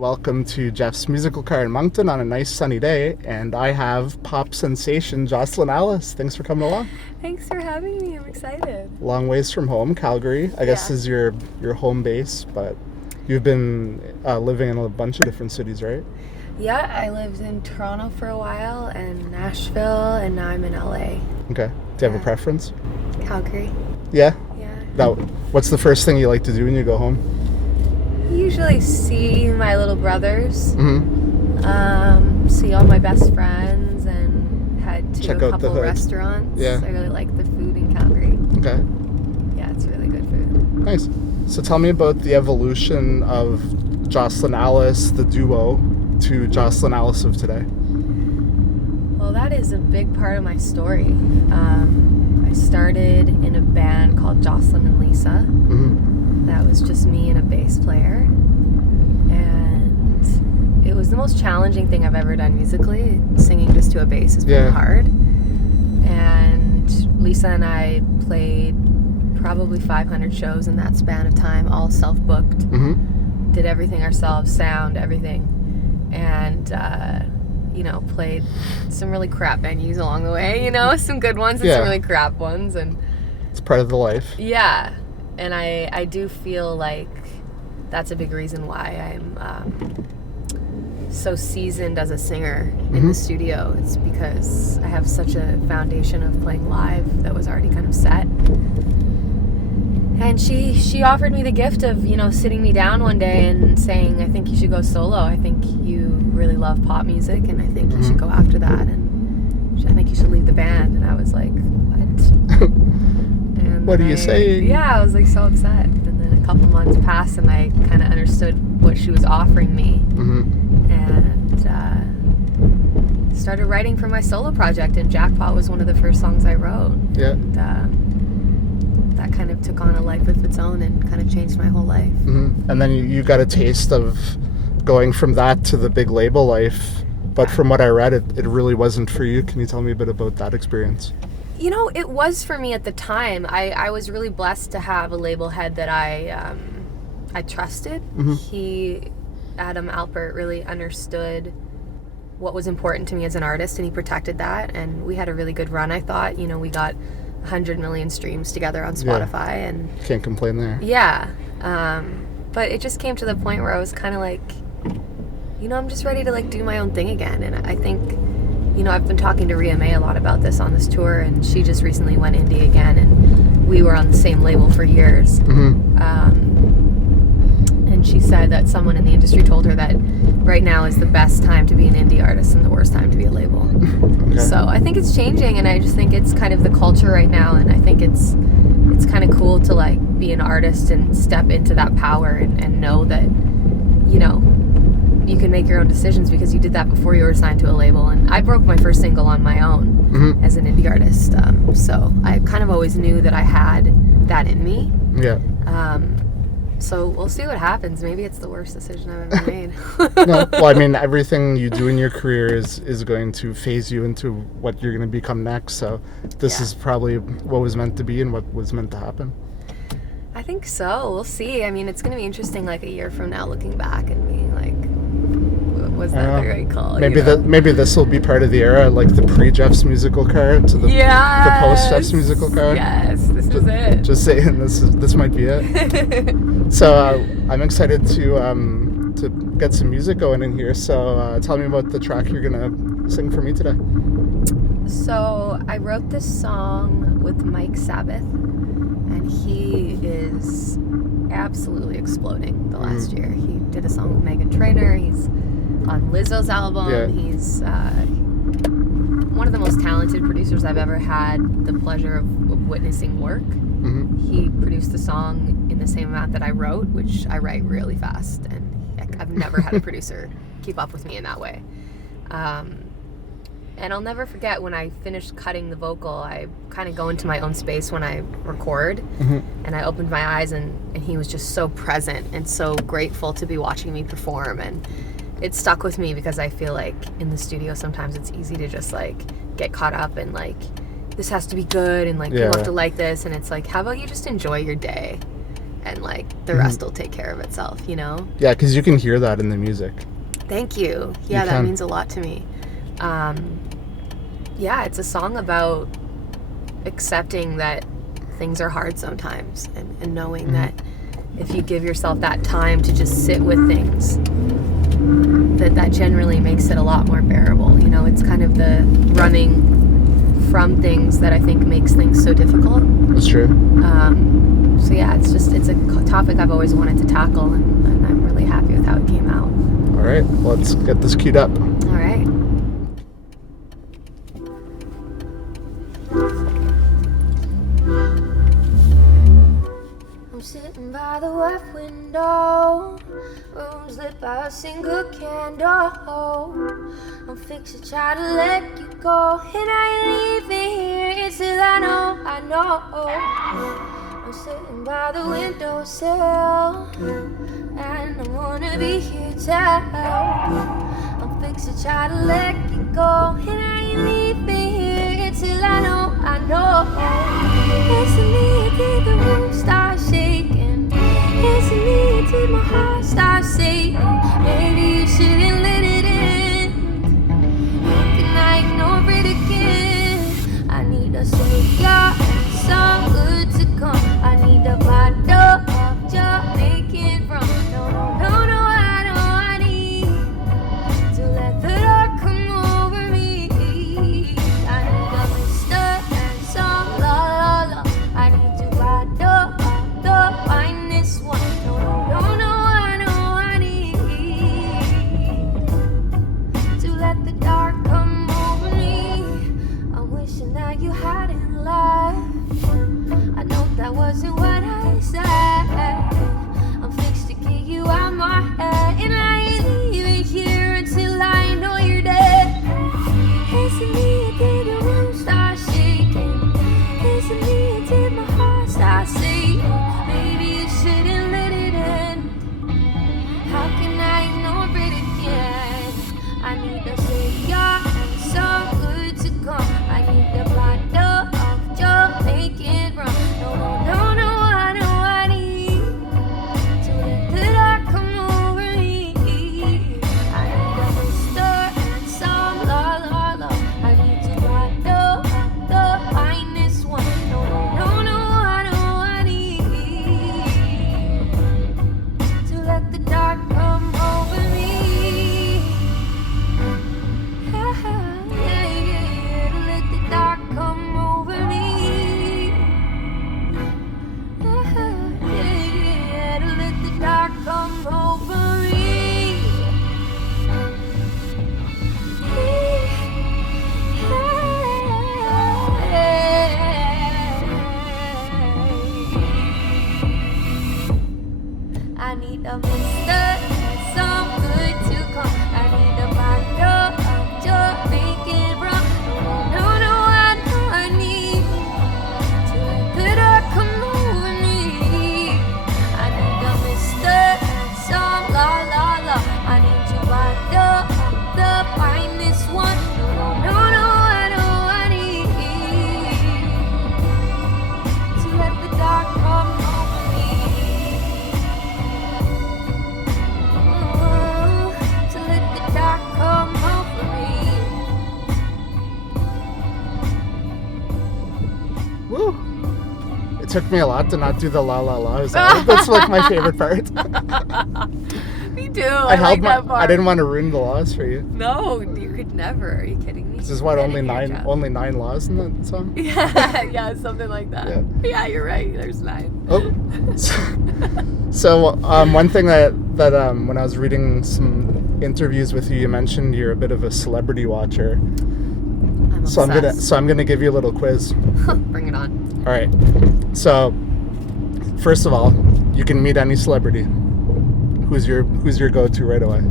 Welcome to Jeff's Musical Car in Moncton on a nice sunny day, and I have pop sensation Jocelyn Alice. Thanks for coming along. Thanks for having me. I'm excited. Long ways from home, Calgary, I guess is your home base, but you've been living in a bunch of different cities, right? Yeah, I lived in Toronto for a while and Nashville, and now I'm in LA. Okay. Do you have a preference? Calgary. Yeah? Yeah. Now, what's the first thing you like to do when you go home? Usually see my little brothers, Mm-hmm. see all my best friends, and head to Check a out the couple hood. restaurants. Yeah. I really like the food in Calgary. Okay. Yeah, it's really good food. Nice. So tell me about the evolution of Jocelyn Alice, the duo, to Jocelyn Alice of today. Well, that is a big part of my story. I started in a band called Jocelyn and Lisa. Mm-hmm. That was just me and a bass player. And it was the most challenging thing I've ever done musically. Singing just to a bass is pretty hard. And Lisa and I played probably 500 shows in that span of time, all self-booked. Mm-hmm. Did everything ourselves, sound, everything. And, played some really crap venues along the way, some good ones and some really crap ones. And it's part of the life. Yeah. And I do feel like that's a big reason why I'm so seasoned as a singer in the studio. It's because I have such a foundation of playing live that was already kind of set. And she offered me the gift of, sitting me down one day and saying, I think you should go solo. I think you really love pop music, and I think you should go after that. And I think you should leave the band. And I was like, what? What are you saying? Yeah, I was like so upset. And then a couple months passed, and I kind of understood what she was offering me, and started writing for my solo project. And Jackpot was one of the first songs I wrote. Yeah. And, that kind of took on a life of its own and kind of changed my whole life. Mm-hmm. And then you got a taste of going from that to the big label life. But from what I read, it really wasn't for you. Can you tell me a bit about that experience? It was for me at the time. I was really blessed to have a label head that I trusted. Mm-hmm. Adam Alpert, really understood what was important to me as an artist, and he protected that. And we had a really good run, I thought. We got 100 million streams together on Spotify. And can't complain there. Yeah. But it just came to the point where I was kind of like, I'm just ready to do my own thing again. And I think, I've been talking to Ria May a lot about this on this tour, and she just recently went indie again, and we were on the same label for years. Mm-hmm. And she said that someone in the industry told her that right now is the best time to be an indie artist and the worst time to be a label. Okay. So I think it's changing, and I just think it's kind of the culture right now, and I think it's kind of cool to be an artist and step into that power and know that, you can make your own decisions because you did that before you were signed to a label. And I broke my first single on my own as an indie artist. So I kind of always knew that I had that in me. Yeah. So we'll see what happens. Maybe it's the worst decision I've ever made. No, well, I mean, everything you do in your career is going to phase you into what you're going to become next. So this is probably what was meant to be and what was meant to happen. I think so. We'll see. I mean, it's going to be interesting a year from now looking back and being like, was that the right call? Maybe this will be part of the era, like the pre-Jeff's Musical Car to the post-Jeff's Musical Car. Yes, this is it. Just saying, this might be it. So I'm excited to get some music going in here. So tell me about the track you're gonna sing for me today. So I wrote this song with Mike Sabbath, and he is absolutely exploding the last year. He did a song with Meghan Trainor. He's on Lizzo's album. Yeah. He's one of the most talented producers I've ever had the pleasure of witnessing work. Mm-hmm. He produced the song in the same amount that I wrote, which I write really fast, and I've never had a producer keep up with me in that way. And I'll never forget when I finished cutting the vocal, I kind of go into my own space when I record, and I opened my eyes, and he was just so present and so grateful to be watching me perform. And it stuck with me because I feel like in the studio sometimes it's easy to just get caught up in this has to be good and people have to like this, and it's how about you just enjoy your day and like the rest will take care of itself, you know? Yeah, because you can hear that in the music. Thank you. Yeah, that means a lot to me. Yeah, it's a song about accepting that things are hard sometimes, and knowing that if you give yourself that time to just sit with things, that generally makes it a lot more bearable. You know, it's kind of the running from things that I think makes things so difficult. That's true. So yeah, it's a topic I've always wanted to tackle, and I'm really happy with how it came out. All right, let's get this queued up. All right. I'm sitting by the west window, room's lit by a single candle. I'm fixing to try to let you go, and I ain't leaving here until I know. I'm sitting by the windowsill, and I wanna be here till I'm fixing to try to let you go, and I ain't leaving here until I know. Listen me until the room starts shaking. Listen me until my heart starts saying, maybe you shouldn't let it in. How can I ignore it again? I need a savior, some good to come. I need a bottle of Jamaican rum. No, I need to let the dark come over me. I need a mister and some la. I need to bottle of the finest one. No, I need to let the dark come over me. I'm wishing that you hadn't left. I know that wasn't what I said. I'm fixed to get you out my head, and I ain't leaving here until I know you're dead. Listen me until the room starts shaking. Listen me until my heart starts saying, maybe you shouldn't let it end. How can I ignore it again? I need a savior and some good to come. I need a bottle of Jamaican rum. No, I need to let the dark come over me. I need a mister and some la. I need to bottle of the finest one. I need to let the dark come over me. Yeah, to let the dark come over me. Yeah, to let the dark come over me. I need a mister, some good to come. I need a bottle of Jamaican rum. No, I need to let the dark come over me. I need a mister and some la. I need to bottle of the finest one. I need to let the dark come over me. To let the dark come over me. Woo! It took me a lot to not do the la. That's like my favorite part. Me too. I like that part. I didn't want to ruin the laws for you. No, you could never. Are you kidding me? This is what, only nine laws in that song? Yeah, something like that. Yeah, you're right. There's 9. Oh. So one thing that when I was reading some interviews with you, you mentioned you're a bit of a celebrity watcher. I'm obsessed. So I'm gonna give you a little quiz. Bring it on. All right. So first of all, you can meet any celebrity. Who's your go-to right away?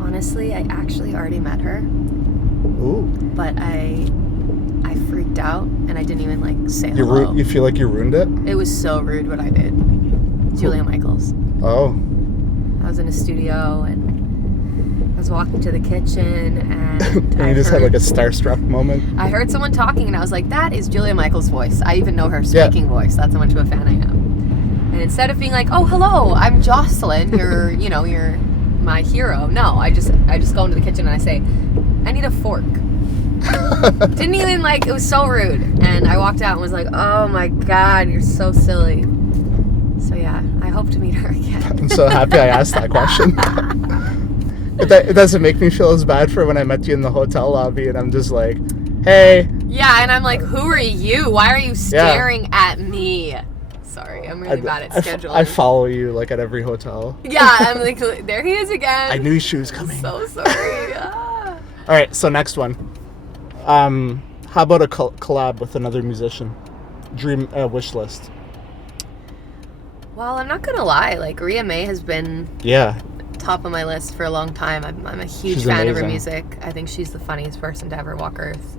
Honestly, I actually already met her. Ooh. But I freaked out and I didn't even like say hello. You feel like you ruined it? It was so rude what I did. Julia Michaels. Oh. I was in a studio and I was walking to the kitchen and And you just had like a starstruck moment. I heard someone talking and I was like, that is Julia Michaels' voice. I even know her speaking voice. That's how much of a fan I am. And instead of being like, oh, hello, I'm Jocelyn, you're my hero. No, I just go into the kitchen and I say, I need a fork. Didn't even it was so rude. And I walked out and was like, oh my God, you're so silly. So yeah, I hope to meet her again. I'm so happy I asked that question. It doesn't make me feel as bad for when I met you in the hotel lobby and I'm just like, hey. Yeah, and I'm like, who are you? Why are you staring at me? Sorry, I'm really bad at scheduling. I follow you at every hotel. Yeah, I'm like, there he is again. I knew she was coming. So sorry. All right, so next one. How about a collab with another musician? Dream wish list. Well, I'm not gonna lie. Rhea May has been top of my list for a long time. I'm a huge fan of her music. I think she's the funniest person to ever walk Earth.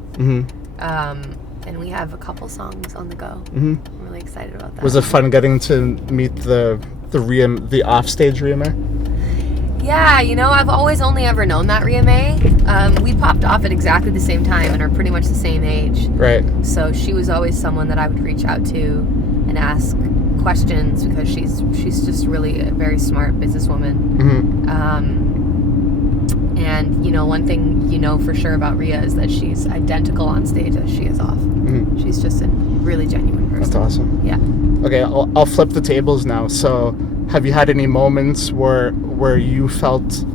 And we have a couple songs on the go. I'm really excited about that. Was it fun getting to meet the offstage Rhea May? Yeah, I've always only ever known that Rhea May. We popped off at exactly the same time and are pretty much the same age. Right. So she was always someone that I would reach out to and ask questions because she's just really a very smart businesswoman. And one thing for sure about Rhea is that she's identical on stage as she is off. She's just a really genuine person. That's awesome. Yeah. Okay, I'll flip the tables now. So have you had any moments where you felt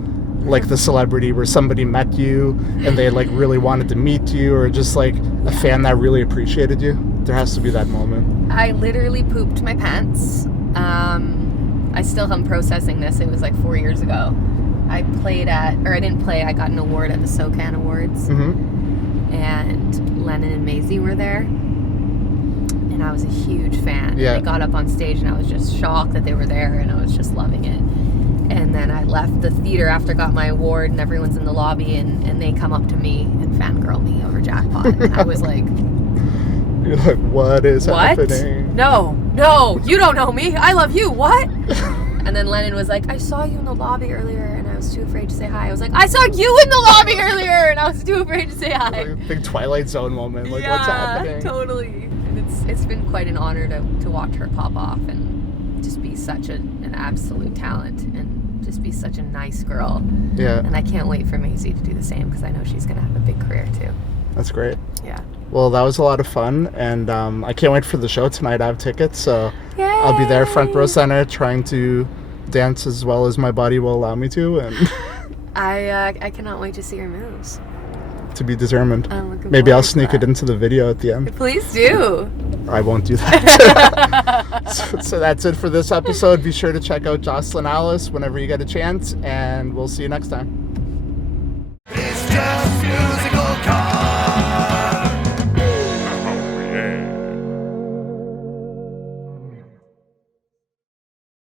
like the celebrity, where somebody met you and they really wanted to meet you, or just a fan that really appreciated you? There has to be that moment. I literally pooped my pants. I still am processing this. It was 4 years ago. I got an award at the SoCan Awards. And Lennon and Maisie were there. And I was a huge fan. Yeah. They got up on stage and I was just shocked that they were there and I was just loving it. And then I left the theater after I got my award and everyone's in the lobby and they come up to me and fangirl me over Jackpot. And I was like... You're like, what is happening? No, you don't know me. I love you. What? And then Lennon was like, I saw you in the lobby earlier and I was too afraid to say hi. I was like, I saw you in the lobby earlier and I was too afraid to say hi. Big Twilight Zone moment. What's happening? Yeah, totally. And it's been quite an honor to watch her pop off and just be such an absolute talent and just be such a nice girl. Yeah. And I can't wait for Maisie to do the same because I know she's going to have a big career too. That's great. Yeah. Well, that was a lot of fun, and I can't wait for the show tonight. I have tickets, so Yay! I'll be there front row center trying to dance as well as my body will allow me to, and I cannot wait to see your moves. To be determined. Maybe I'll sneak it into the video at the end. Please do. I won't do that. so that's it for this episode. Be sure to check out Jocelyn Alice whenever you get a chance, and we'll see you next time. It's just music.